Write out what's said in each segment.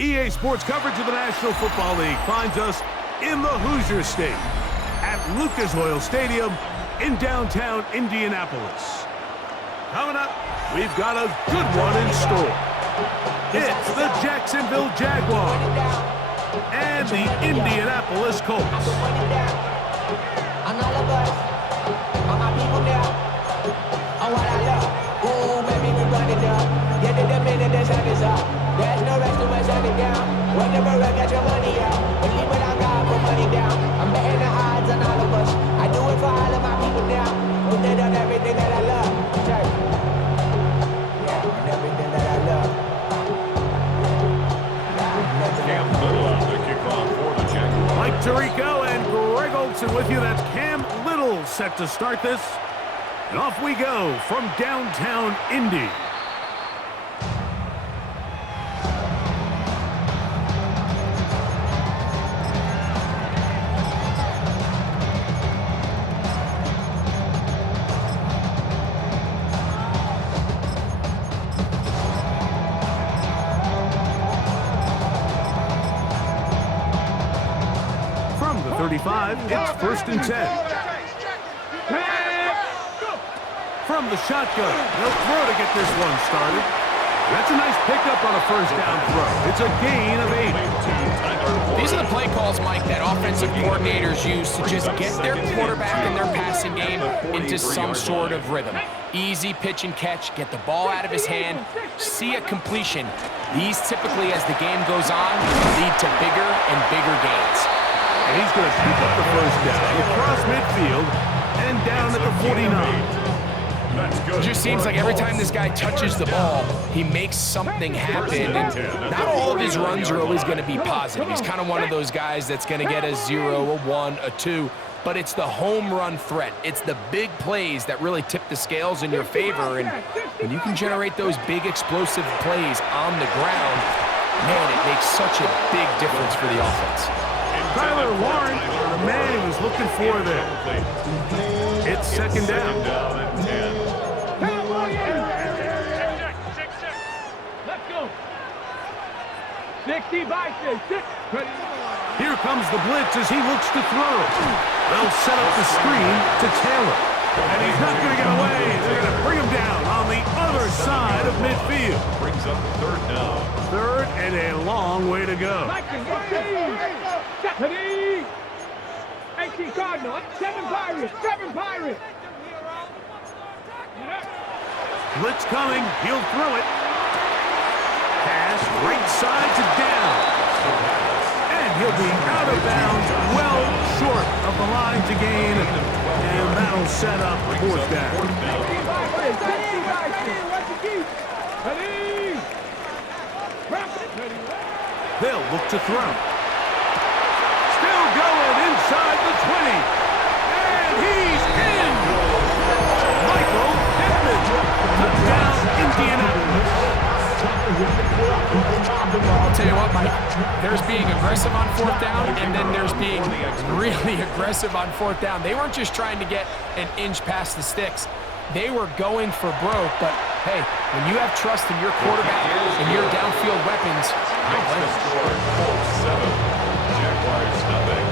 EA Sports coverage of the National Football League finds us in the Hoosier State at Lucas Oil Stadium in downtown Indianapolis. Coming up, we've got a good one in store. It's the Jacksonville Jaguars and the Indianapolis Colts. There's no rest to my shut it down. Whenever I get your money out, believe what I got, put money down. I'm betting the odds on all of us. I do it for all of my people now. Who did on everything that I love. Yeah, on everything that I love. Cam Little on the kickoff for the Jaguars. Mike Tirico and Greg Olson with you. That's Cam Little set to start this. And off we go from downtown Indy. From the 35, it's 1st and 10. From the shotgun, they'll throw to get this one started. That's a nice pickup on a first down throw. It's a gain of 8. These are the play calls, Mike, that offensive coordinators use to just get their quarterback and their passing game into some sort of rhythm. Easy pitch and catch, get the ball out of his hand, see a completion. These typically, as the game goes on, lead to bigger and bigger gains. And he's going to pick up the first down across midfield and down at the 49. It just seems like every time this guy touches the ball, he makes something happen. And not all of his runs are always going to be positive. He's kind of one of those guys that's going to get a 0, a 1, a 2. But it's the home run threat. It's the big plays that really tip the scales in your favor. And when you can generate those big explosive plays on the ground, man, it makes such a big difference for the offense. Tyler Warren, the man he was looking for there. It's 2nd down. Let's go. 60 by 6. Here comes the blitz as he looks to throw. They'll set up the screen to Taylor. And he's not going to get away. They're going to bring him down on the other side of midfield. Brings up 3rd down. 3rd and a long way to go. 18 Cardinals, 7 Pirates. Blitz coming. He'll throw it. Pass right side to down. And he'll be out of bounds, well short of the line to gain. And that'll set up 4th down. They'll look to throw. Still going inside the 20. And he's in. Michael Pittman. Touchdown, Indianapolis. I'll tell you what, Mike, there's being aggressive on 4th down, and then there's being really aggressive on 4th down. They weren't just trying to get an inch past the sticks. They were going for broke, but hey, when you have trust in your quarterback and your downfield weapons, Makes the score Colts 7, Jaguars nothing.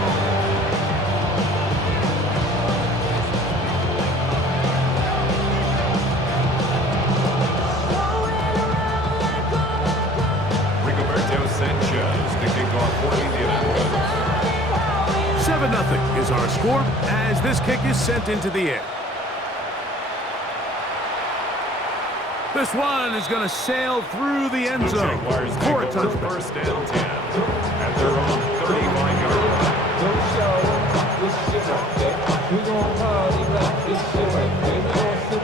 Rigoberto Sanchez to kick off for Indianapolis. 7-0 is our score as this kick is sent into the air. This one is going to sail through the end The zone Jaguars for a take over touchdown. first down 10 at their own 35-yard line. We gon' party like this shit right there. We gon' sip.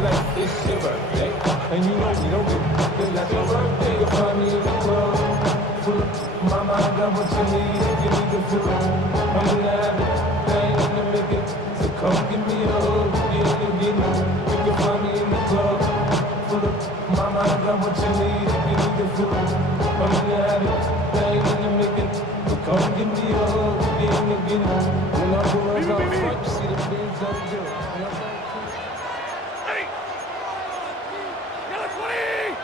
Like this shit right there. And you know we don't get fucking like your birthday. You'll find me in the club. Full of mama, I got what you need. Give me the feeling. I'm in the habit. Thing in the making. So come give me a hug. Get it. You can find me in the club. Full of mama, I got what you need. Give me the feeling. I'm in the habit. Thing in the making. So come give me a hug. Get it. When I pull up out front, you see the things I'm doing. You know what I'm saying?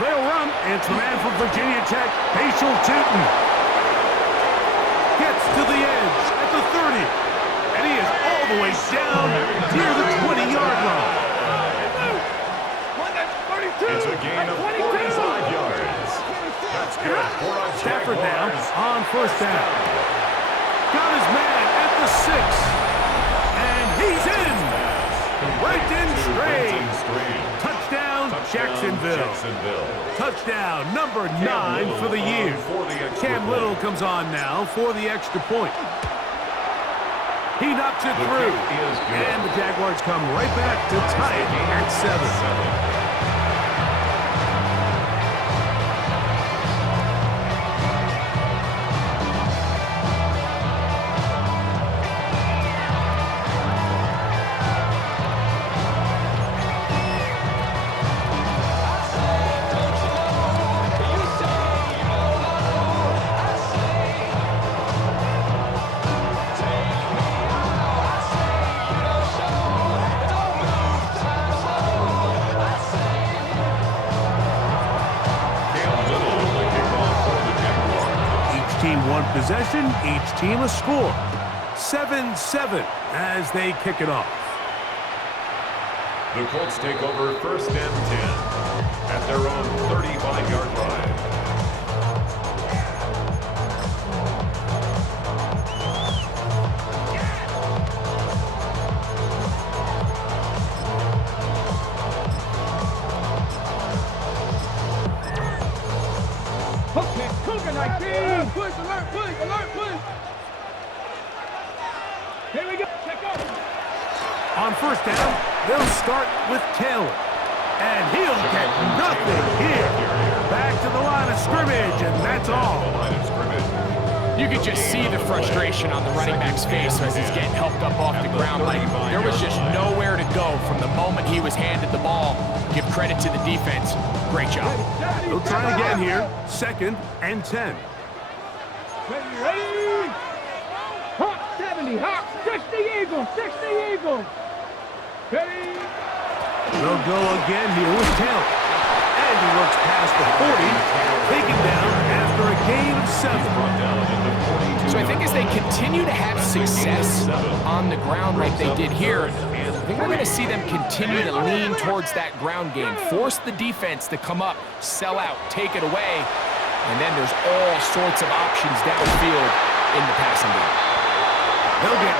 They'll run. It's the man from Virginia Tech, Facial Tootin. Gets to the edge at the 30. And he is all the way down near the 20-yard line. It's a gain of 45 yards. That's good for a Stafford now Jaguars. on first down. Got his man at the 6. And he's in. Right in straight. Touchdown, Jacksonville. Touchdown number 9 for the year. Cam Little comes on now for the extra point. He knocks it through. And the Jaguars come right back to tie it at 7. Possession, each team a score. 7-7 as they kick it off. The Colts take over first and 10 at their own 35-yard line. Cougar 19. Push, alert, push, alert, push. Here we go. Check out. On first down, they'll start with Taylor. And he'll get nothing here. Back to the line of scrimmage, and that's all. You could just see the frustration on the running back's face as he's getting helped up off the ground. Like there was just nowhere to go from the moment he was handed the ball. Give credit to the defense. Great job. They'll try again here. 2nd and 10. Ready? Hawk 70. Hawk 60 Eagle. 60 Eagle. Ready? They'll go again here with Taylor. And he works past the 40, taken down after a gain of 7. So I think as they continue to have success on the ground like they did here, I think we're going to see them continue to lean towards that ground game, force the defense to come up, sell out, take it away, and then there's all sorts of options downfield in the passing game. They'll get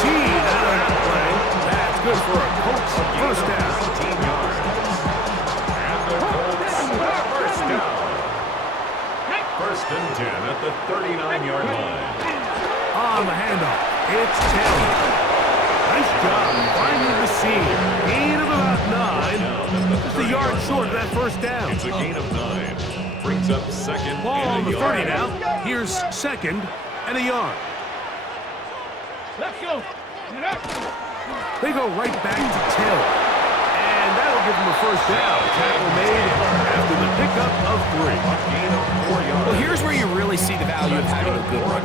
19 out of that play. That's good for a Colts first down. First and 10 at the 39-yard line. On the handoff, it's Taylor. Nice job finding the seam. Gain of about 9. Just a yard short of that first down. It's a gain of 9. Brings up second Ball on and the a 30 yard. now. Here's 2nd and a yard. Let's go. They go right back to Taylor. And that'll give them a first down. Tackle made after the pickup of 3. Gain of 4 yards. Well, here's where you really see the value of having a good run.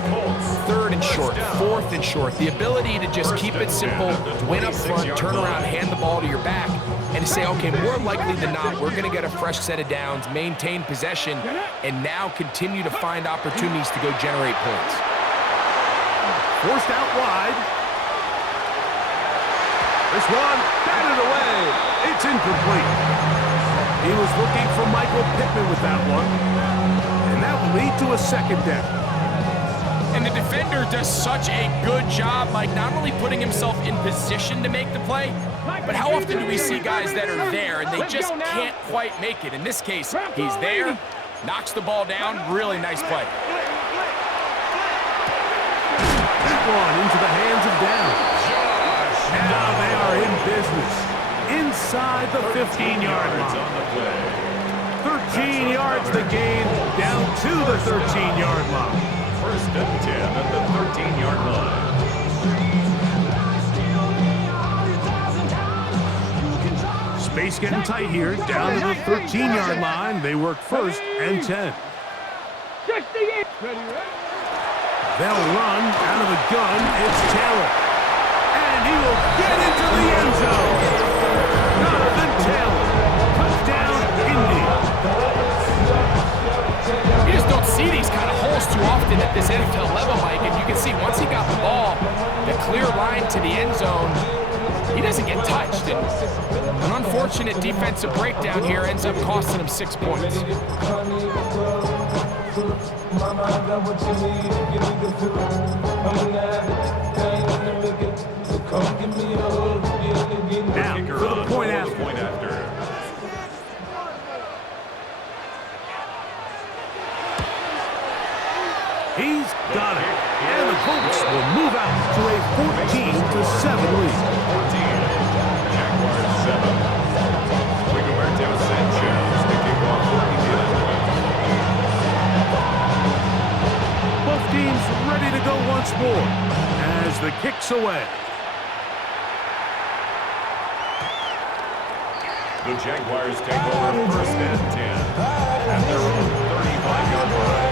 3rd and short, 4th and short. The ability to just keep it simple, win up front, turn around, hand the ball to your back, and to say, okay, more likely than not, we're going to get a fresh set of downs, maintain possession, and now continue to find opportunities to go generate points. forced out wide. This one, batted away. It's incomplete. He was looking for Michael Pittman with that one. And that will lead to a second down. And the defender does such a good job, like not only putting himself in position to make the play, but how often do we see guys that are there and they just can't quite make it? In this case, he's there, knocks the ball down, really nice play. That one into the hands of Downs. Now they are in business inside the 15-yard line. 13 yards the gain, down to the 13-yard line. First and 10 at the 13-yard line. Space getting tight here, down to the 13-yard line. They work first and 10. 68. They'll run out of the gun. It's Taylor. And he will get into the end zone. Jonathan Taylor. Touchdown, Indy. You just don't see these kind of holes too often at this NFL level, Mike, and you can see once he got the ball, the clear line to the end zone, he doesn't get touched. And an unfortunate defensive breakdown here ends up costing him 6 points. Now, for the point after. He's got it. And the Colts will move out to a 14-7 lead. 14. Jaguars 7. Rigoberto Sanchez to kick off for Indianapolis. Both teams ready to go once more as the kick's away. The Jaguars take over first and 10 at their own 35-yard line.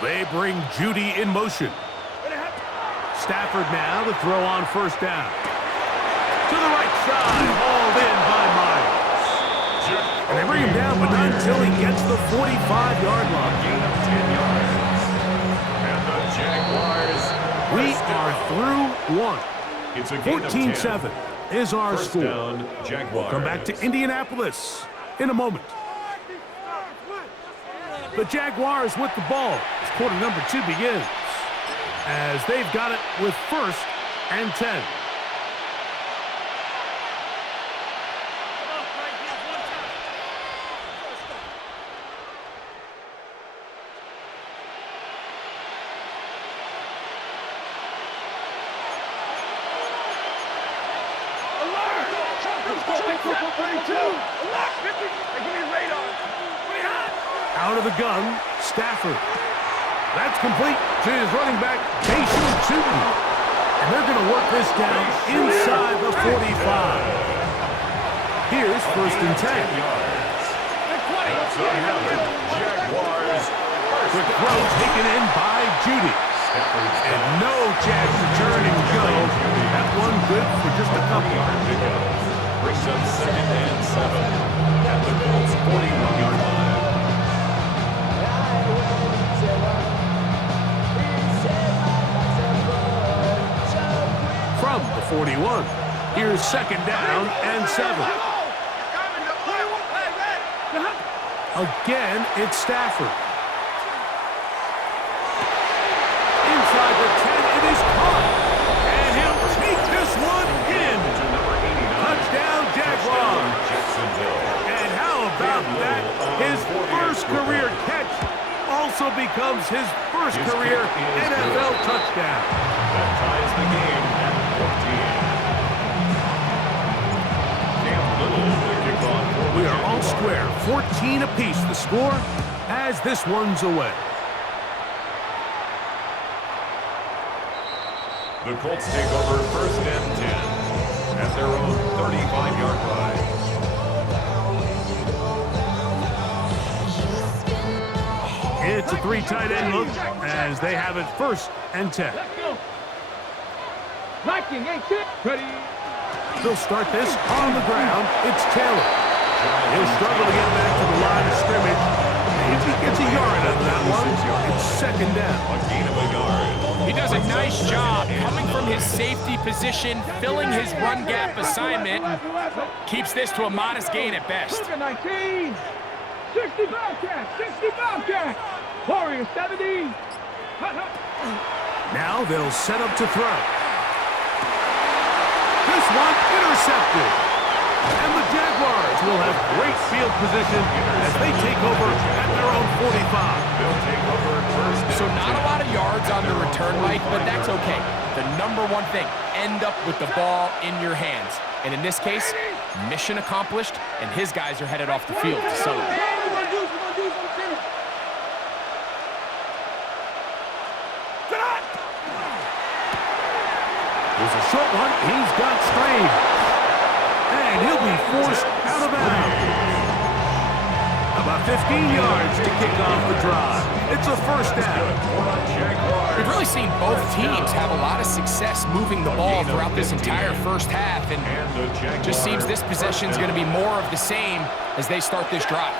They bring Judy in motion. Stafford now to throw on first down. To the right side, hauled in by Myers. And they bring him down, but not until he gets the 45-yard line. Gain of 10 yards. And the Jaguars. We are through one. It's a gain of 14-7 is our First score. down, Jaguars. Come back to Indianapolis in a moment. The Jaguars with the ball as quarter number 2 begins, as they've got it with first and 10. Out of the gun, Stafford. That's complete to his running back, Jason Chutin. And they're going to work this down inside the 45. Here's first and 10. Jaguars. Quick throw taken in by Judy. And no chance to turn and go. That one good for just a couple. Brings up second and 7 at the Colts 41-yard line. From the 41, here's second down and 7. Again, it's Stafford. Inside the 10, it is caught. And he'll take this one in. Touchdown, Jaguars. And how about that? His first career catch also becomes his first career NFL touchdown. That ties the game at 14. We are all square, 14 apiece the score as this one's away. The Colts take over first and 10 at their own 35-yard line. It's a 3 tight end look as they have it first and 10. Let's go. Liking, ain't it? Ready? They'll start this on the ground. It's Taylor. He'll struggle to get back to the line of scrimmage. If he gets a yard out of that one, it's second down. A gain of a yard. He does a nice job coming from his safety position, filling his run gap assignment, and keeps this to a modest gain at best. 19. 60 Bobcat. 60 Bobcat. Warriors 70. Now they'll set up to throw. This one intercepted. And the Jaguars will have great field position as they take over at their own 45. They'll take over first and So not 10. a lot of yards on the return, Mike, but that's okay. The number one thing, end up with the ball in your hands. And in this case, mission accomplished, and his guys are headed off the field to celebrate. There's a short one. He's got strain. And he'll be forced out of bounds. About 15 yards to kick off the drive. It's a first down. We've really seen both teams have a lot of success moving the ball throughout this entire first half, and it just seems this possession is going to be more of the same as they start this drive.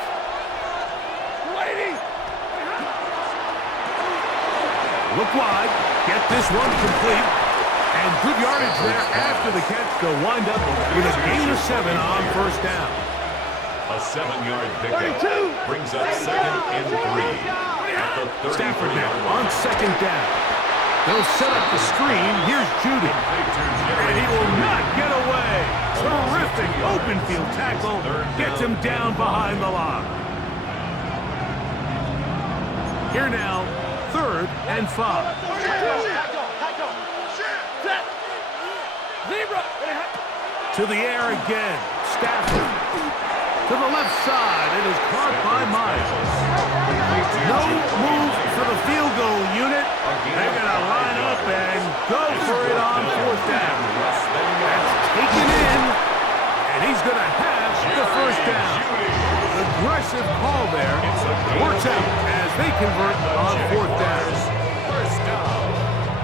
Look wide. Get this one complete. And good yardage there after the catch. They'll wind up with a gain of 7 on first down. A 7-yard pickup brings up second and 3 at the 34-yard Stafford now line. on second down. They'll set up the screen. Here's Judy. And he will not get away. Terrific open field tackle. Gets him down behind the line. Here now, 3rd and 5. To the air again. Stafford. To the left side. It is caught by Miles. No move for the field goal unit. They're going to line up and go for it on 4th down. That's taken in. And he's going to have the first down. Aggressive call there. Works out as they convert on 4th down.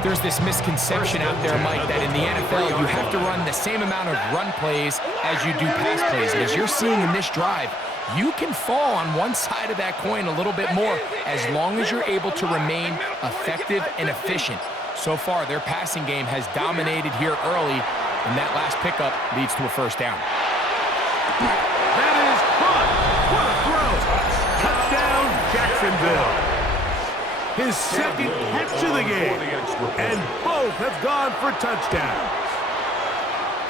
There's this misconception out there, Mike, that in the NFL you have to run the same amount of run plays as you do pass plays. And as you're seeing in this drive, you can fall on one side of that coin a little bit more as long as you're able to remain effective and efficient. So far, their passing game has dominated here early, and that last pickup leads to a first down. That is caught. What a throw. Touchdown, Jacksonville. His second catch of the game. And both have gone for touchdowns.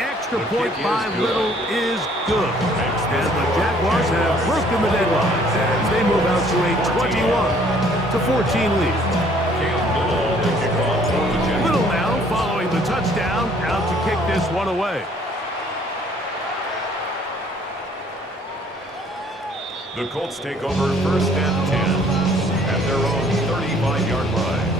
Extra point by Little is good. And the Jaguars have broken the deadline as they move out to a 21-14 lead. Little now following the touchdown, out to kick this one away. The Colts take over first and 10 at their own 35-yard line.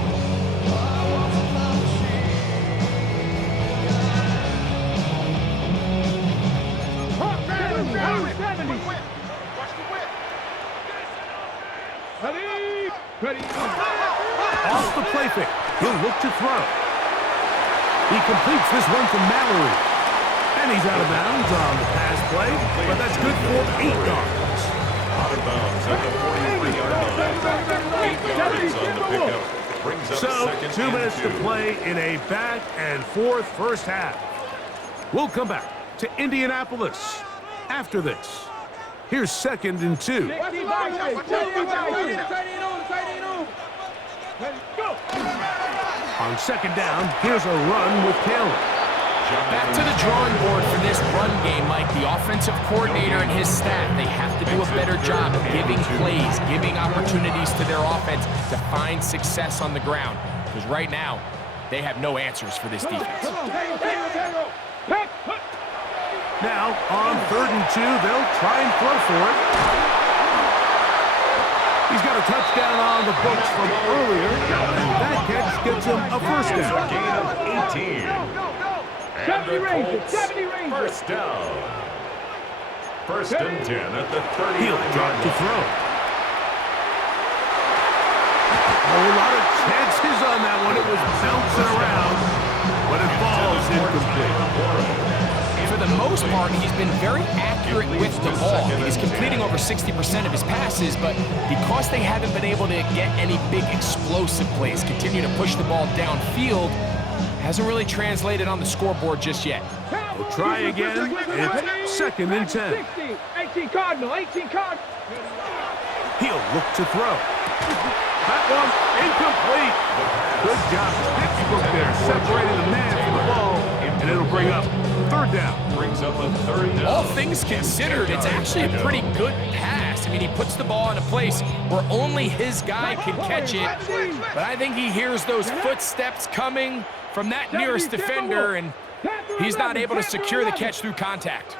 Off the play fake. He'll look to throw. He completes this one from Mallory. And he's out of bounds on the pass play, but that's good for 8 yards. Out of bounds at the 43-yard line. 8 yards on the pickup. Brings up So, second 2 and minutes to 2. play in a back and forth first half. We'll come back to Indianapolis after this. Here's 2nd and 2. On 2nd down, here's a run with Taylor. Back to the drawing board for this run game, Mike. The offensive coordinator and his staff, they have to do a better job of giving plays, giving opportunities to their offense to find success on the ground. Because right now, they have no answers for this defense. Now, on 3rd and 2, they'll try and throw for it. He's got a touchdown on the books from earlier, and that catch gets him a first It's a down. gain of 18. And the Colts, first down. First and 10 at the 30. He'll drop to throw. A lot of chances on that one. It was bouncing around, but it falls incomplete. For the most part, he's been very accurate with the ball. He's completing over 60% of his passes, but because they haven't been able to get any big explosive plays, continue to push the ball downfield, hasn't really translated on the scoreboard just yet. We'll try again. It's second and 10. 18 Cardinal, 18 Cardinal. He'll look to throw. That one incomplete. Good job. Textbook there, separating the man from the ball, and it'll bring up third down. Brings up a third down. All things considered, it's actually a pretty good pass. I mean, he puts the ball in a place where only his guy can catch it, but I think he hears those footsteps coming from that nearest defender, and he's not able to secure the catch through contact.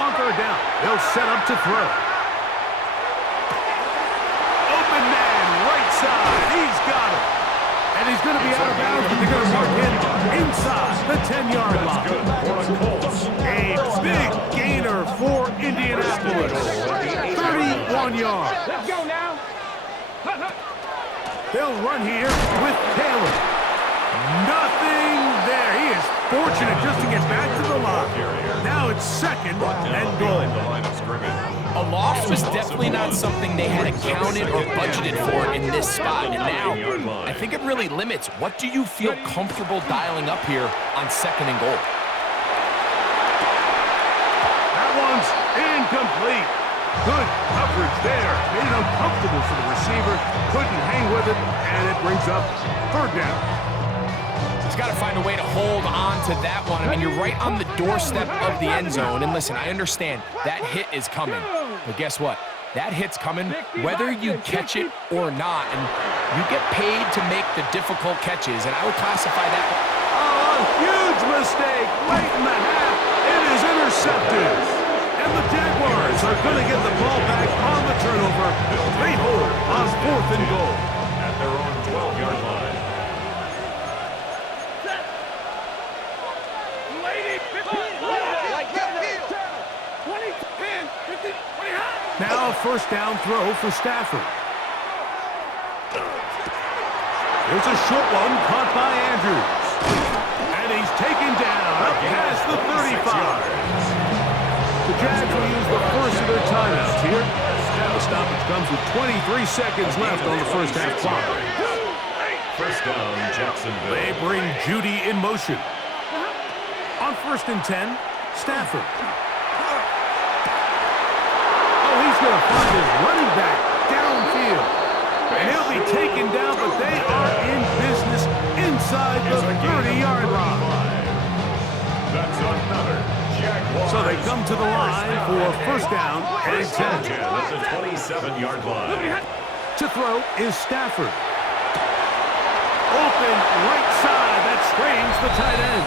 On third down, they'll set up to throw. Open man, right side. He's got it. And he's going to be out of bounds, but they're going to mark him inside the 10-yard line. A big gainer for Indianapolis. 31 yards. Let's go now. They'll run here with Taylor. Nothing there. He is fortunate just to get back to the line. Now it's second and goal. A loss was definitely not something they had accounted or budgeted for in this spot, and now I think it really limits what do you feel comfortable dialing up here on second and goal. That one's incomplete. Good coverage there. Made it uncomfortable for the receiver. Couldn't hang with it, and it brings up third down. He's got to find a way to hold on to that one. I mean, you're right on the doorstep of the end zone. And listen, I understand that hit is coming. But guess what? That hit's coming whether you catch it or not. And you get paid to make the difficult catches. And I would classify that one. Oh, a huge mistake late in the half. It is intercepted. And the Jaguars are going to get the ball back on the turnover. They hold on fourth and goal. At their own 12-yard line. Now a first down throw for Stafford. There's a short one caught by Andrews. And he's taken down up past the 35. The Jags will use the first of their timeouts here. The stoppage comes with 23 seconds left on the first half clock. First down, Jacksonville. They bring Judy in motion. On first and 10, Stafford. He's going to find his running back downfield. And he'll be taken down, but they are in business inside the 30-yard line. That's another Jaguars. So they come to the line for first down and 10. That's a 27-yard line. To throw is Stafford. Open right side. That strains the tight end.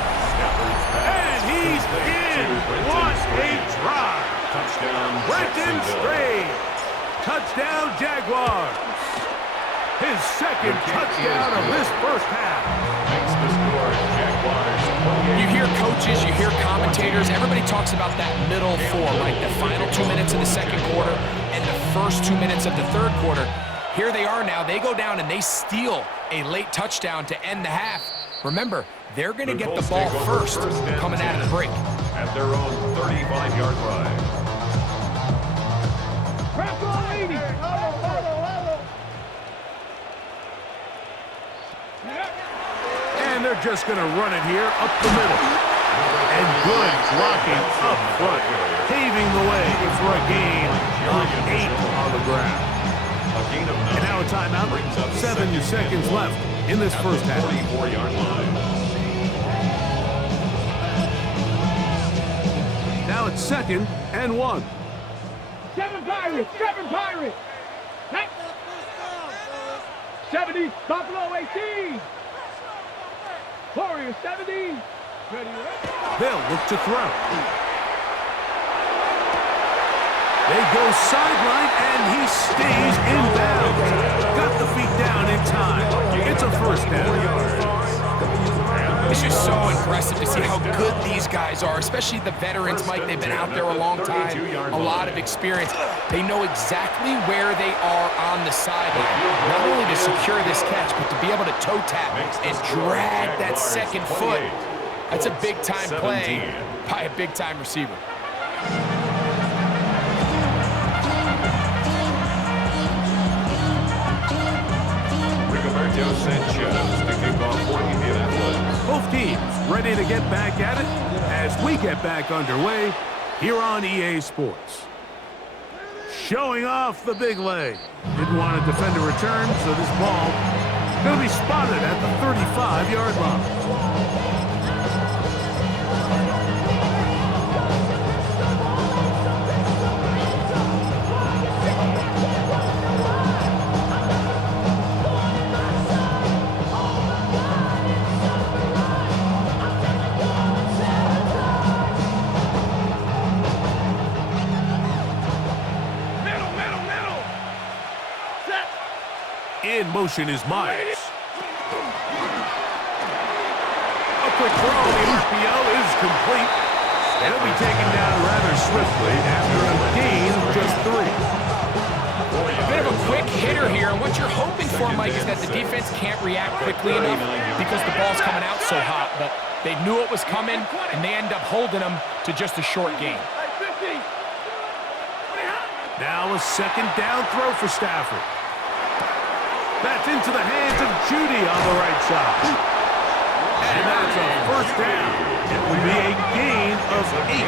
And he's in. What a drive. Touchdown, Brenton Stray. Touchdown, Jaguars. His second touchdown of this first half. Makes the score Jaguars 28. You hear coaches, you hear commentators, everybody talks about that middle four, like the final 2 minutes of the second quarter and the first 2 minutes of the third quarter. Here they are now. They go down and they steal a late touchdown to end the half. Remember, they're going to get the ball first coming out of the break. At their own 35-yard line. And they're just going to run it here up the middle. And good blocking up front, paving the way for a gain of 8 on the ground. And now a timeout. 7 seconds left in this first half. 44-yard line. Now it's second and 1. 7 Pirates, 7 Pirates. 70, Buffalo 18. Warriors 70. Ready. They'll look to throw. They go sideline, and he stays in bounds. Got the feet down in time. It's a first down. It's just so impressive to see how good these guys are, especially the veterans, Mike. They've been out there a long time, a lot of experience. They know exactly where they are on the sideline, not only to secure this catch, but to be able to toe tap and drag that second foot. That's a big-time play by a big-time receiver. Sanchez to kick off for Indianapolis. Both teams ready to get back at it as we get back underway here on EA Sports. Showing off the big leg. Didn't want to defend a return, so this ball going to be spotted at the 35-yard line. In motion is Myers. A quick throw. The RPO is complete. And it'll be taken down rather swiftly after a gain of just 3. A bit of a quick hitter here. And what you're hoping for, Mike, is that the defense can't react quickly enough because the ball's coming out so hot. But they knew it was coming, and they end up holding them to just a short gain. Now a second down throw for Stafford. That's into the hands of Judy on the right side. And that's a first down. It will be a gain of 8.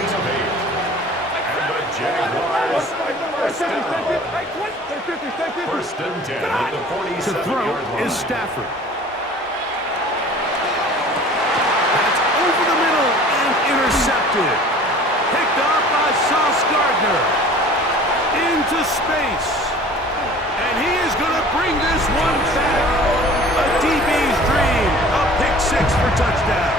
And the Jaguars first down. First and 10 at the 47-yard To throw line. is Stafford. That's over the middle and intercepted. Picked off by Sauce Gardner. Into space. And he is going to bring this one back. A DB's dream. A pick 6 for touchdown.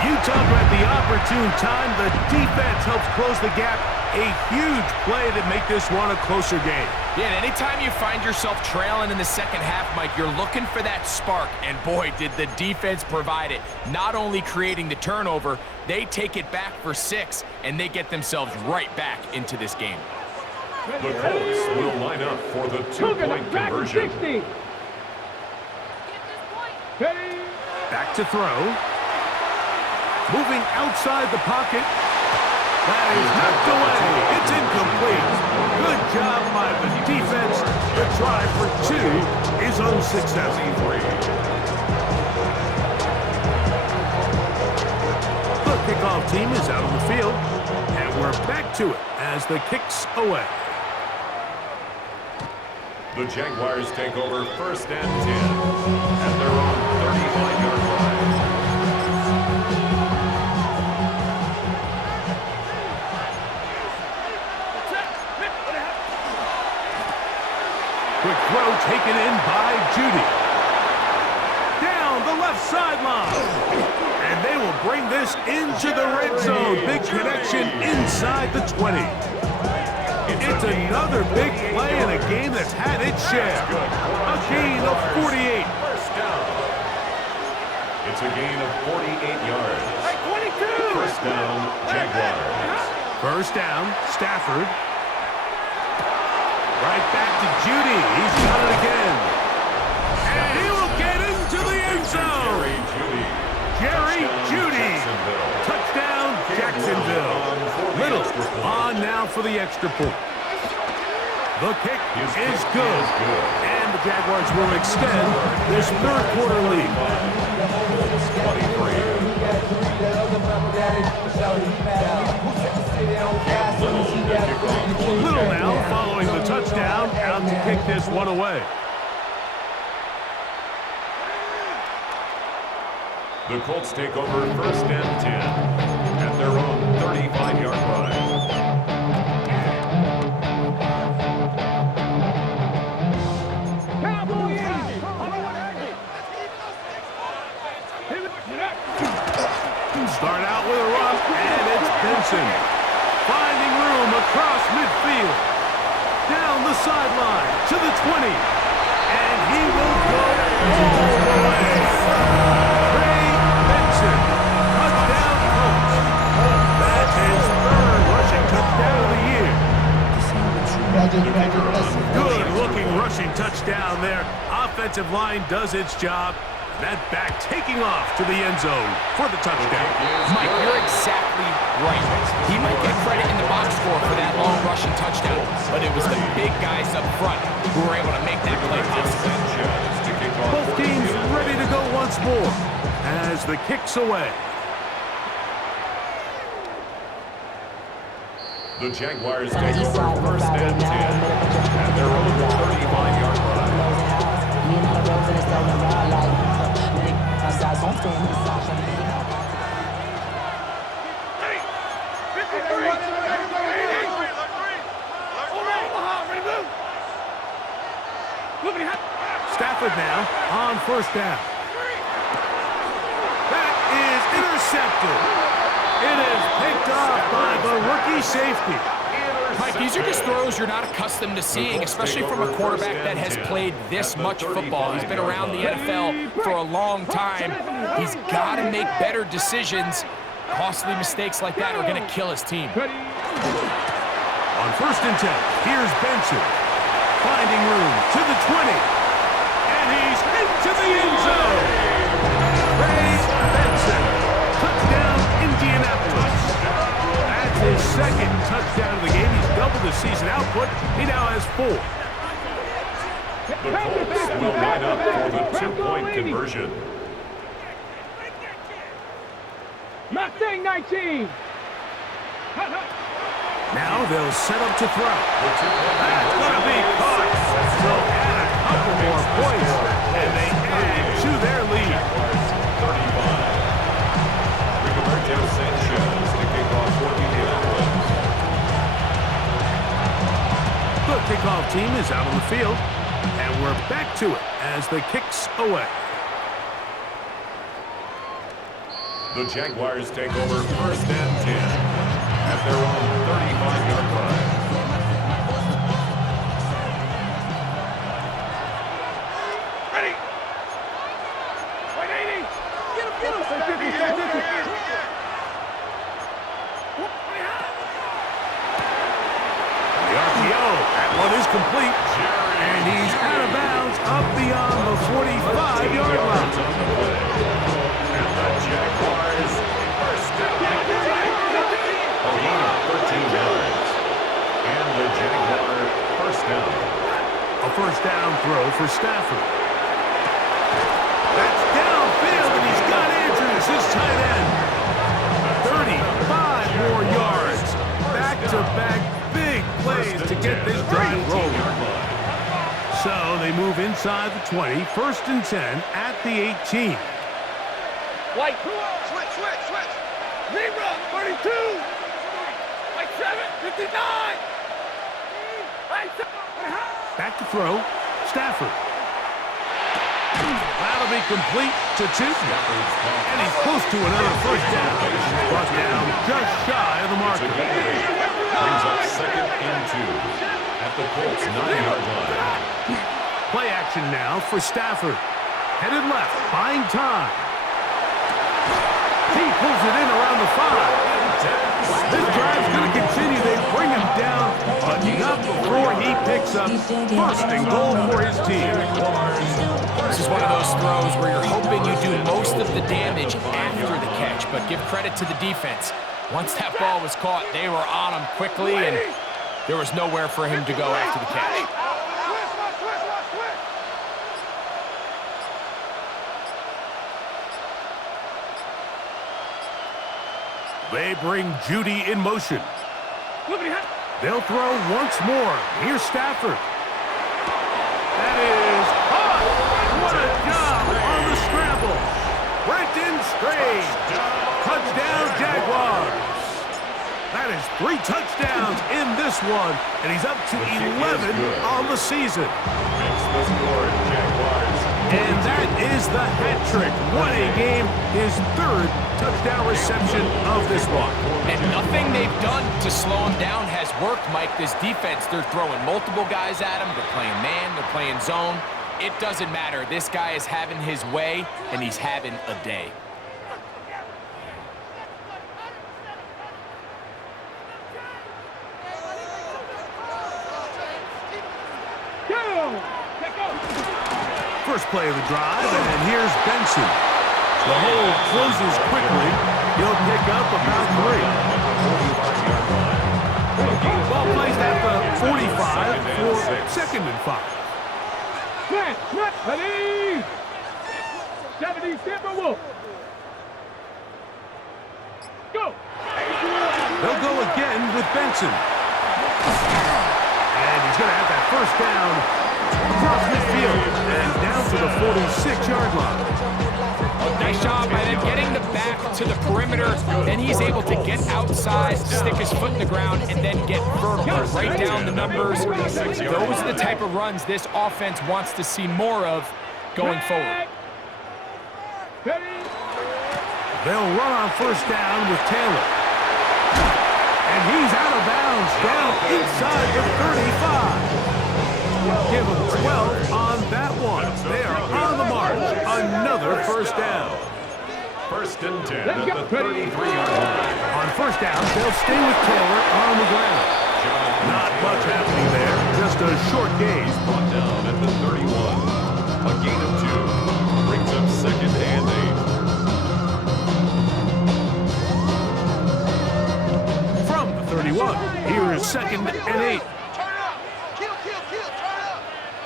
You talk about the opportune time. The defense helps close the gap. A huge play to make this one a closer game. Yeah, and anytime you find yourself trailing in the second half, Mike, you're looking for that spark. And boy, did the defense provide it. Not only creating the turnover, they take it back for 6, and they get themselves right back into this game. The Colts will line up for the 2-point conversion. Back to throw. Moving outside the pocket. That is knocked away. It's incomplete. Good job by the defense. The try for 2 is unsuccessful. The kickoff team is out on the field. And we're back to it as the kick's away. The Jaguars take over first and 10 at their own 35-yard line. Quick throw taken in by Judy. Down the left sideline. And they will bring this into the red zone. Big connection inside the 20. It's another big play in a game that's had its share. A gain of 48. First down. It's a gain of 48 yards. 22. First down, Jaguars. First down, Stafford. Right back to Judy. He's got it again. And he will get into the end zone. Jerry Judy. Touchdown, Jacksonville. Little on now for the extra point. The kick is good. And the Jaguars will extend this third quarter lead. 23. Little now following the touchdown out to kick this one away. The Colts take over first and 10 at their own 35-yard line. Start out with a run, and it's Benson. field. Down the sideline to the 20. And he will go all the way. Trey Benson, touchdown Colts. That's his third rushing touchdown of the year. Good-looking rushing touchdown there. Offensive line does its job. That back taking off to the end zone for the touchdown. Mike, you're exactly right. He might get credit in the box score for that long rushing touchdown, but it was the big guys up front who were able to make that play possible. Both teams ready to go once more as the kick's away. The Jaguars take over first and 10 at their own 35-yard line. Stafford now on first down. That is intercepted. It is picked off by the rookie safety. Mike, these are just throws you're not accustomed to seeing, especially from a quarterback that has played this much football. He's been around the NFL for a long time. He's got to make better decisions. Costly mistakes like that are going to kill his team. On first and 10, here's Benson. Finding room to the 20. And he's into the end zone. Trey Benson. Touchdown, Indianapolis. That's his second touchdown of the game. He's doubled his season output. He now has 4. The Colts will line up for the 2-point conversion. Mustang 19. Now they'll set up to throw. That's going to be caught. So add a couple more points, and they add to their lead. 35. Rigoberto Sanchez to kick off for Indianapolis. The kickoff team is out on the field, and we're back to it as the kick's away. The Jaguars take over first and 10 at their own 35-yard line. Ready. 180. Get him, get him. The RPO, that one is complete, and he's out of bounds up beyond the 45-yard line. And the Jaguars first down. A run of 13 yards. And the Jaguar first down. A first down throw for Stafford. That's downfield, and he's got Andrews, his tight end. 35 more yards. Back-to-back big plays to get this drive rolling. So they move inside the 20, first and 10 at the 18. White. Switch. Zebra, 32. White 7, 59. Back to throw, Stafford. That'll be complete to 2. And he's close to another first down. Brought down just shy of the marker. Brings up second and 2 at the Colts 9-yard line. Play action now for Stafford. Headed left, buying time. He pulls it in around the 5. This drive's going to continue. They bring him down, but not before he picks up first and goal for his team. This is one of those throws where you're hoping you do most of the damage after the catch, but give credit to the defense. Once that ball was caught, they were on him quickly, and there was nowhere for him to go after the catch. They bring Judy in motion. They'll throw once more. Here's Stafford. That is caught. What a job on the scramble. Brenton Strange. Touchdown, Jaguars. That is 3 touchdowns in this one, and he's up to 11 on the season. the score, Jaguars. And that is the hat trick. What a game. His third touchdown reception of this one. And nothing they've done to slow him down has worked, Mike. This defense, they're throwing multiple guys at him. They're playing man, they're playing zone. It doesn't matter. This guy is having his way, and he's having a day. First play of the drive, and here's Benson. The hole closes quickly. He'll pick up about 3. Ball placed at the 45 for 2nd and 5. Ready? 70 Timberwolves. Go. They'll go again with Benson. And he's going to have that first down across midfield and down to the 46-yard line. Nice job by them getting the back to the perimeter. Then he's able to get outside, stick his foot in the ground, and then get vertical. Write down the numbers. Those are the type of runs this offense wants to see more of going forward. They'll run on first down with Taylor. And he's out of bounds, down inside the 35. Give him 12 on that one. They are on the march. Another first down. First and 10 at the 33-yard line. On first down, they'll stay with Taylor on the ground. Not much happening there. Just a short gain. Brought down at the 31. A gain of 2. Brings up 2nd and 8. From the 31, here is 2nd and 8.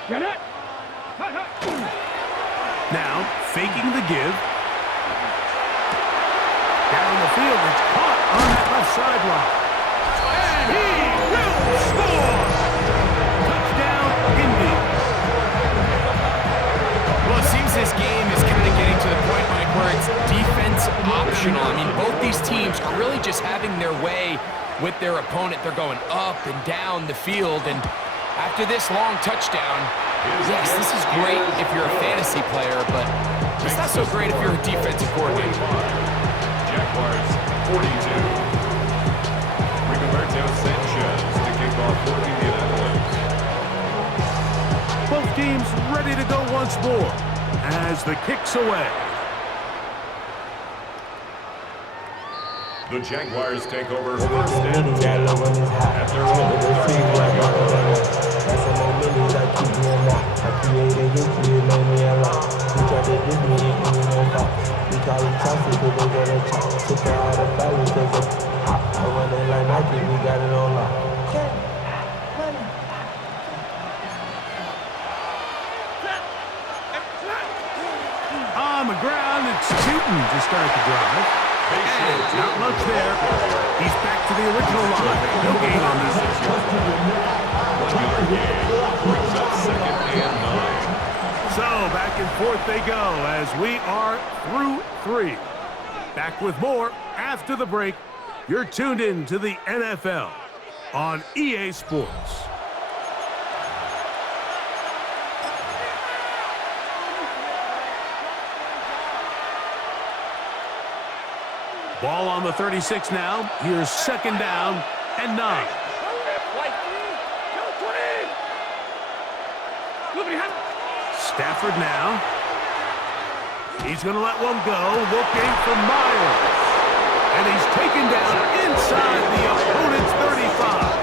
Get it. Now, faking the give. Down the field, it's caught on that left sideline. And he will score! Touchdown, Indy. Well, it seems this game is kind of getting to the point, Mike, where it's defense optional. I mean, both these teams are really just having their way with their opponent. They're going up and down the field, and after this long touchdown, yes, this is great if you're a fantasy player, but it's not so great if you're a defensive coordinator. Jaguars 42. Rigoberto Sanchez to kick off for Indianapolis. Both teams ready to go once more as the kick's away. The Jaguars take over first and 10 at their own 35-yard line. That's a no millions I keep doing that. I created history, it made me a lot. You try to do me, it give me no box. We call it toxic, cause they got a chop. Took her out of balance, cause it's hot. I run it like Nike, we got it on lock. On the ground, it's Tootin to start the drive. And not much there. He's back to the original line. No gain on this. 1-yard gain. Brings up 2nd and 9. So back and forth they go as we are through 3. Back with more after the break. You're tuned in to the NFL on EA Sports. Ball on the 36 now. Here's 2nd down and 9. Stafford now. He's going to let one go, looking for Myers. And he's taken down inside the opponent's 35.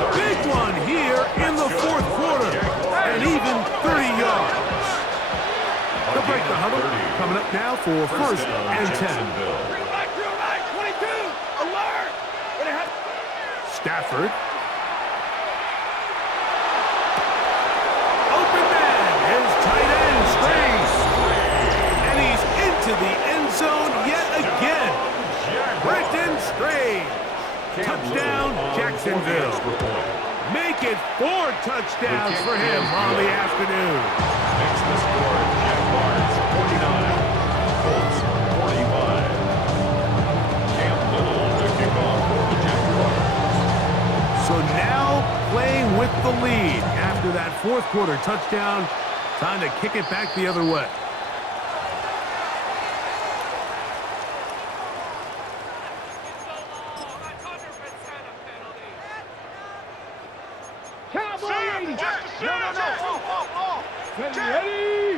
A big one here in the 4th quarter. And even 30 yards. They'll break the huddle. Coming up now for first and 10. Stafford. Open man. His tight end Strange. And he's into the end zone yet again. Brenton Strange. Touchdown, Jacksonville. Make it 4 touchdowns for him on the afternoon. Makes the score Jaguars 49, Colts 45. Cam Little to kick off for the Jaguars. So now playing with the lead after that fourth quarter touchdown. Time to kick it back the other way. Ready.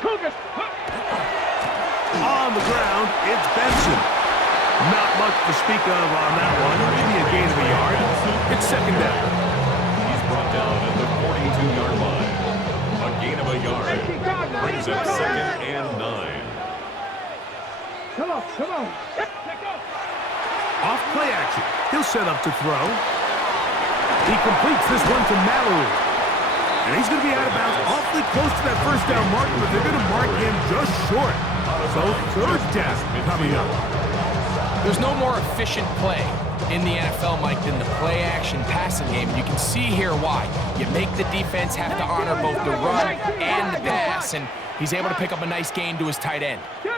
Cougars. On the ground, it's Benson. Not much to speak of on that one. Maybe a gain of a yard. It's second down. He's brought down at the 42-yard line. A gain of a yard brings up 2nd and 9. Come on. Off play action. He'll set up to throw. He completes this one to Mallory. And he's going to be out of bounds awfully close to that first down mark, but they're going to mark him just short. So third down coming up. There's no more efficient play in the NFL, Mike, than the play-action passing game. And you can see here why. You make the defense have to honor both the run and the pass, and he's able to pick up a nice gain to his tight end. Go.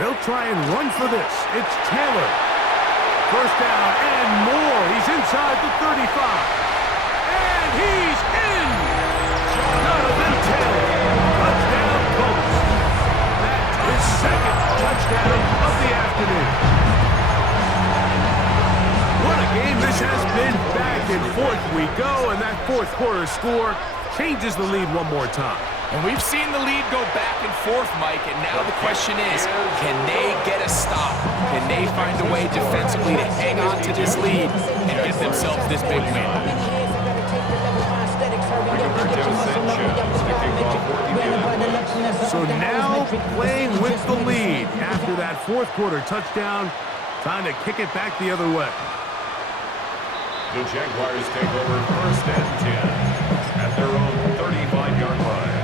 They'll try and run for this. It's Taylor. First down and more. He's inside the 35. And he's in! Jonathan Taylor. Touchdown, Colts. That's his second touchdown of the afternoon. What a game this has been. Back and forth we go, and that fourth quarter score changes the lead one more time. And we've seen the lead go back and forth, Mike, and now the question is, can they get a stop? Can they find a way defensively to hang on to this lead and get themselves this big win? So now playing with the lead after that fourth quarter touchdown. Time to kick it back the other way. The Jaguars take over 1st and 10 at their own 35-yard line.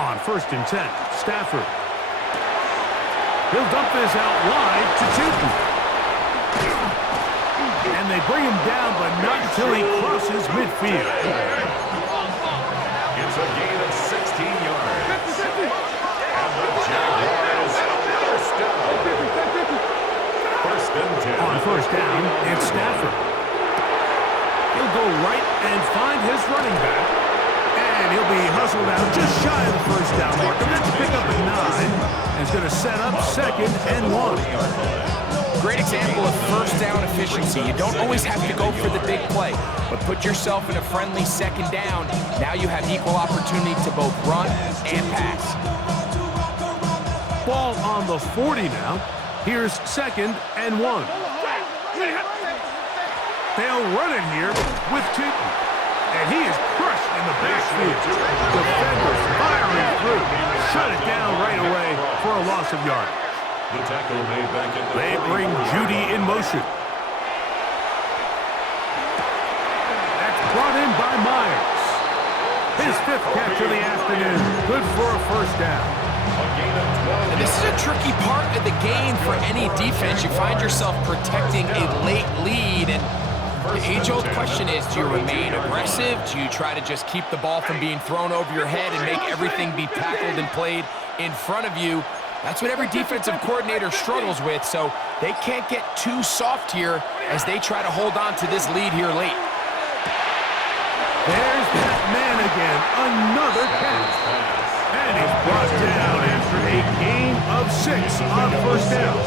On 1st and 10, Stafford. He'll dump this out wide to Tootin. And they bring him down, but not until he crosses midfield. It's a gain of 16 yards. And the Jaguars first down. 1st and 10. On 1st down, it's Stafford. He'll go right and find his running back. And he'll be hustled out just shy of the first down mark. And that's a pick up at 9. And he's going to set up 2nd and 1. Great example of first down efficiency. You don't always have to go for the big play, but put yourself in a friendly 2nd down. Now you have equal opportunity to both run and pass. Ball on the 40 now. Here's 2nd and 1. They'll run it here with Tootin. And he is crushed in the backfield. Defenders firing through. Shut it down right away for a loss of yardage. The tackle made back at the They bring Judy in motion. That's brought in by Myers. His 5th catch of the afternoon. Good for a first down. And this is a tricky part of the game for any defense. You find yourself protecting a late lead, and the age-old question is, do you remain aggressive? Do you try to just keep the ball from being thrown over your head and make everything be tackled and played in front of you? That's what every defensive coordinator struggles with, so they can't get too soft here as they try to hold on to this lead here late. There's that man again. Another catch. And he's brought down after a gain of 6 on 1st down.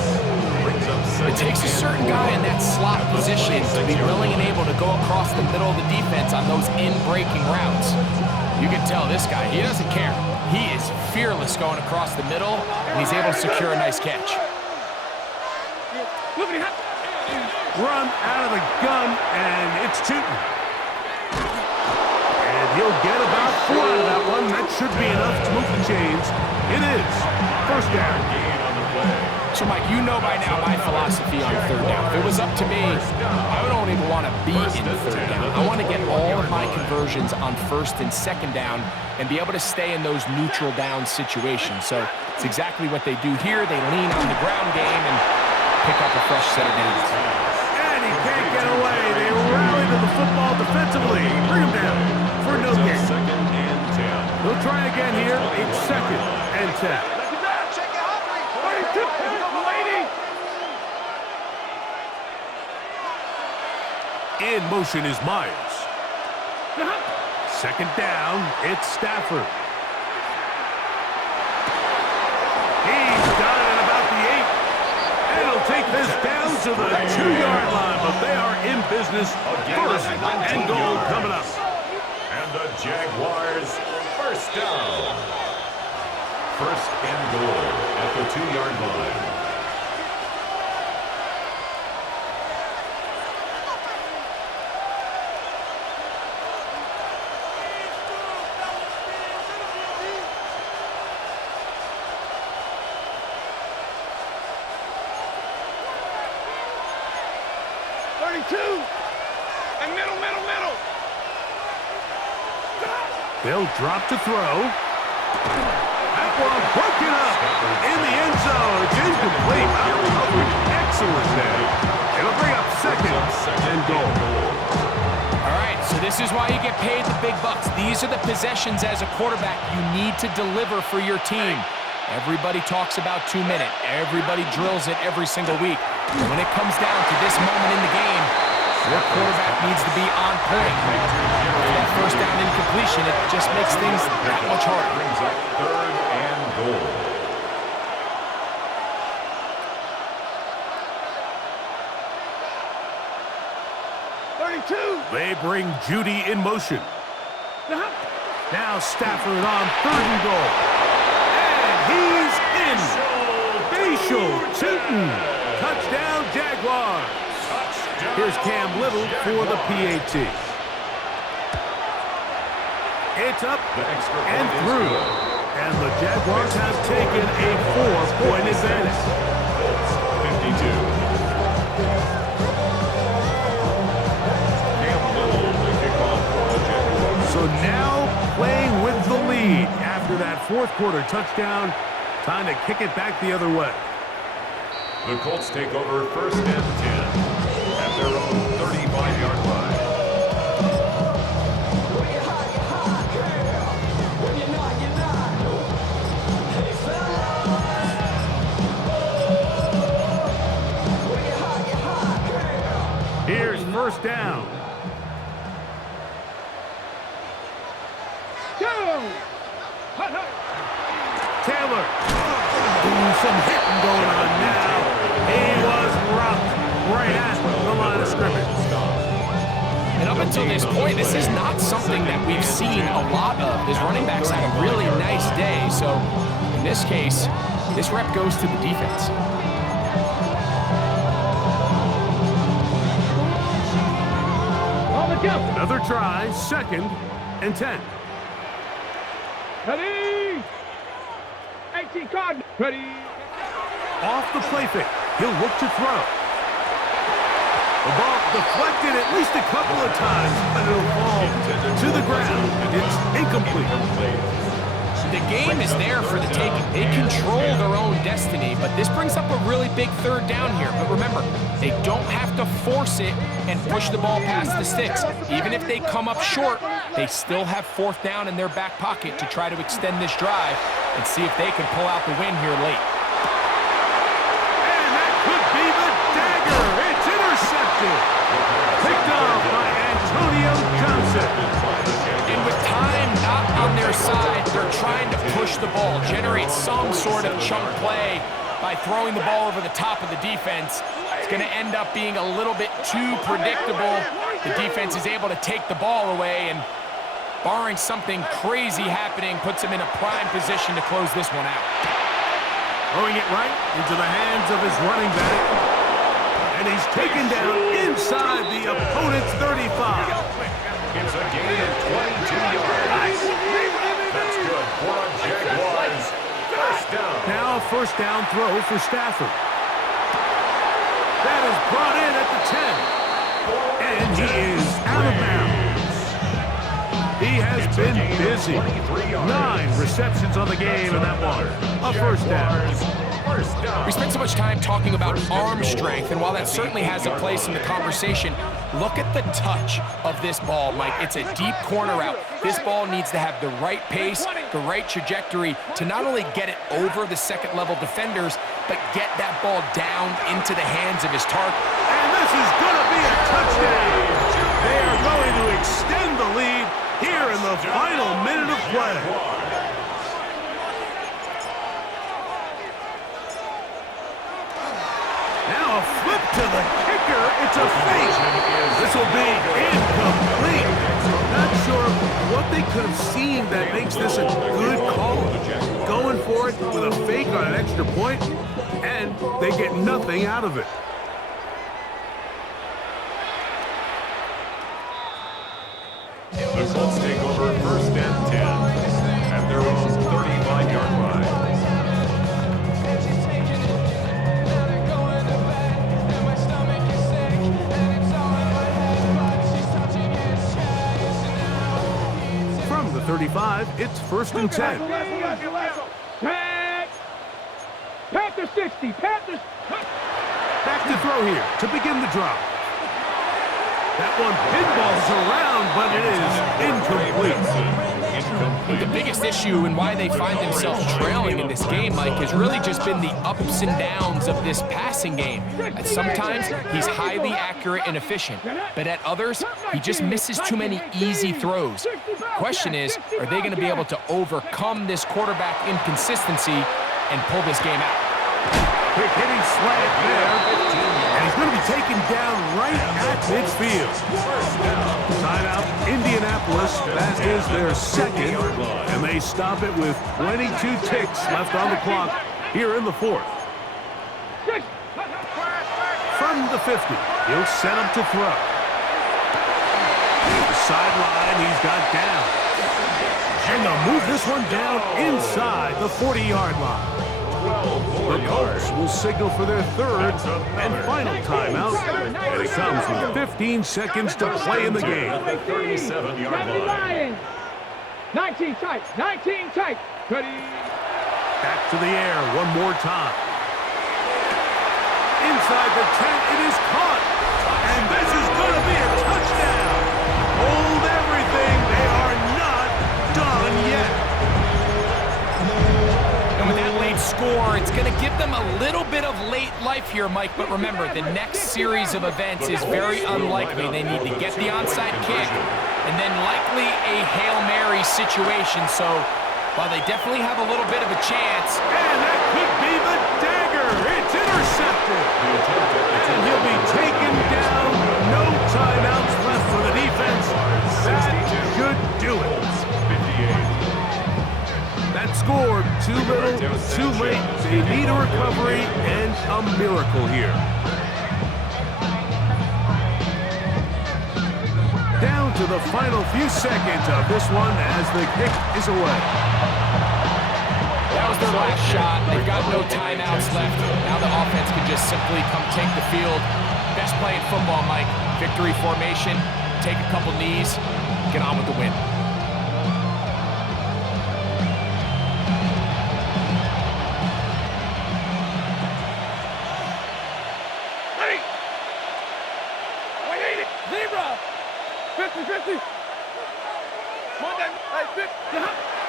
It takes a certain guy in that slot position to be willing and able to go across the middle of the defense on those in-breaking routes. You can tell this guy, he doesn't care. He is fearless going across the middle, and he's able to secure a nice catch. Run out of the gun, and it's Tootin. And he'll get about 4 out of that one. That should be enough to move the chains. It is 1st down. Gain on the play. So, Mike, you know by now my philosophy on third down. If it was up to me, I don't even want to be in third down. I want to get all of my conversions on first and second down and be able to stay in those neutral down situations. So it's exactly what they do here. They lean on the ground game and pick up a fresh set of downs. And he can't get away. They rally to the football defensively. Bring him down for no gain. Second and 10. They'll try again here. It's second and 10. In motion is Myers. Second down, it's Stafford. He's done at about the 8. And he'll take this down to the 2-yard line, but they are in business. First and goal coming up. And the Jaguars first down. First and goal at the 2-yard line. They'll drop to throw. That one broken up in the end zone. It's incomplete. Coverage excellent there. It'll bring up second and goal. All right, so this is why you get paid the big bucks. These are the possessions as a quarterback you need to deliver for your team. Everybody talks about 2 minutes. Everybody drills it every single week. And when it comes down to this moment in the game, your quarterback needs to be on point. For that first down incompletion, it just makes things that much harder. Brings up third and goal. They bring Judy in motion. Now Stafford on third and goal. And he's in. Facial Tootin. Touchdown, Jaguars. Here's Cam Little for the PAT. It's up and through. And the Jaguars have taken a 4-point advantage. 52. Cam Little, the kickoff for the Jaguars. So now playing with the lead after that fourth quarter touchdown. Time to kick it back the other way. The Colts take over first and 10 at their own 35-yard line. Here's first down. Taylor. Ooh, some hitting going on now. He was rocked right at the line of scrimmage. And up until this point, this is not something that we've seen a lot of. His running backs had a really nice day. So in this case, this rep goes to the defense. Another try, second and 10. Ready? 18 card. Ready? Off the play fake. He'll look to throw. The ball deflected at least a couple of times, but it'll fall to the ground. It's incomplete. The game is there for the taking. They control their own destiny, but this brings up a really big third down here. But remember, they don't have to force it and push the ball past the sticks. Even if they come up short, they still have fourth down in their back pocket to try to extend this drive and see if they can pull out the win here late. And that could be the dagger. It's intercepted. Picked off by Antonio Johnson. And with time not on their side, they're trying to push the ball, generate some sort of chunk play by throwing the ball over the top of the defense. It's going to end up being a little bit too predictable. The defense is able to take the ball away, and barring something crazy happening, puts them in a prime position to close this one out. Throwing it right into the hands of his running back. And he's taken down inside the opponent's 35. It's a gain of 22 yards. That's good for a Jaguars first down. Now first down throw for Stafford. That is brought in at the 10. And he is out of bounds. He has been busy. 9 receptions on the game, and that one, a first down. We spent so much time talking about arm strength, and while that certainly has a place in the conversation, look at the touch of this ball, Mike. It's a deep corner route. This ball needs to have the right pace, the right trajectory to not only get it over the second-level defenders, but get that ball down into the hands of his target. And this is going to be a touchdown. They are going to extend the lead here in the final minute of play. Now a flip to the kicker. It's a fake. This will be incomplete. Not sure what they could have seen that makes this a good call. Going for it with a fake on an extra point, and they get nothing out of it. The Colts take over first and 10 at their own 35-yard line. From the 35, it's first and 10. Panther 60. Panthers. Back to throw here to begin the drop. That one pinballs around, but it is incomplete. The biggest issue and why they find themselves trailing in this game, Mike, has really just been the ups and downs of this passing game. At sometimes, he's highly accurate and efficient, but at others, he just misses too many easy throws. Question is, are they going to be able to overcome this quarterback inconsistency and pull this game out? Quick hitting slant there, and he's going to be taken down right at midfield. Timeout, Indianapolis. That is their second, and they stop it with 22 ticks left on the clock here in the fourth. From the 50, he'll set him to throw. The sideline, he's got down. And they'll move this one down inside the 40-yard line. The Colts will signal for their third and final timeout, and it comes with 15 seconds to play in the game. 37-yard line. 19 tight, 19 tight. Back to the air one more time. Inside the 10, it is caught, and this is going to be a touchdown. Hold everything, they are not done yet. And with that late score, it's going to give them a little bit of late life here, Mike. But remember, the next series of events is very unlikely. They need to get the onside kick and then likely a Hail Mary situation. So while they definitely have a little bit of a chance. And that could be the dagger. It's intercepted. And he'll be taken down. No timeouts left for the defense. That should do it. That score, too little, too late. They need a recovery and a miracle here. Down to the final few seconds of this one as the kick is away. That was their last shot. They've got no timeouts left. Now the offense can just simply come take the field. Best play in football, Mike. Victory formation, take a couple knees, get on with the win.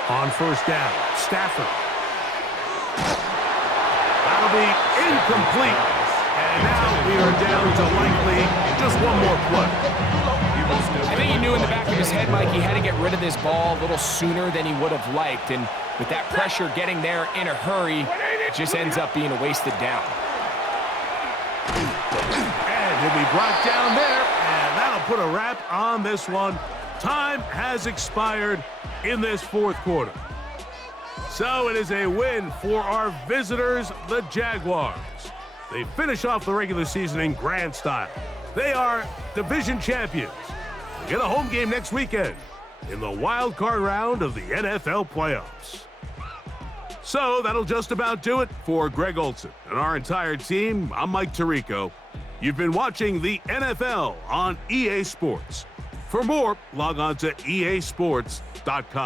On first down, Stafford. That'll be incomplete. And now we are down to likely just one more play. I think he knew in the back of his head, Mike, he had to get rid of this ball a little sooner than he would have liked. And with that pressure getting there in a hurry, it just ends up being a wasted down. And he'll be brought down there. And that'll put a wrap on this one. Time has expired in this fourth quarter. So it is a win for our visitors, the Jaguars. They finish off the regular season in grand style. They are division champions. They get a home game next weekend in the wild card round of the NFL playoffs. So that'll just about do it for Greg Olson and our entire team. I'm Mike Tirico. You've been watching the NFL on EA Sports. For more, log on to easports.com.